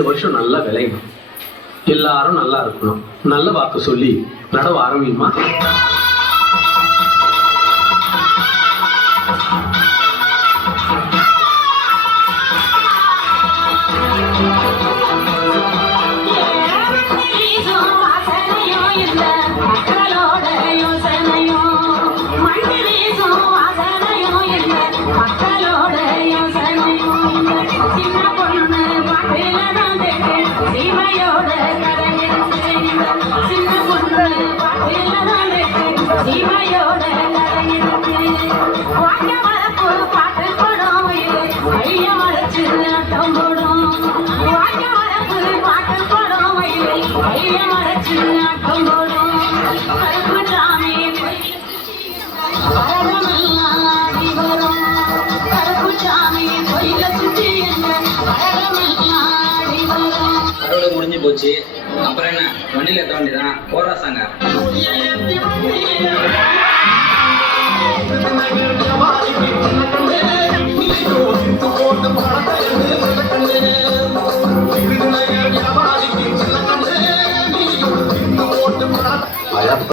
இந்த வருஷம் நல்லா விளையணும், எல்லாரும் நல்லா இருக்கணும். நல்ல வாக்கு சொல்லி நடவ ஆரம்பியுமா? முடிஞ்சு போச்சு, அப்புறம் என்ன வண்டியில ஏற்ற வேண்டியதான். போராசாங்க. Bye.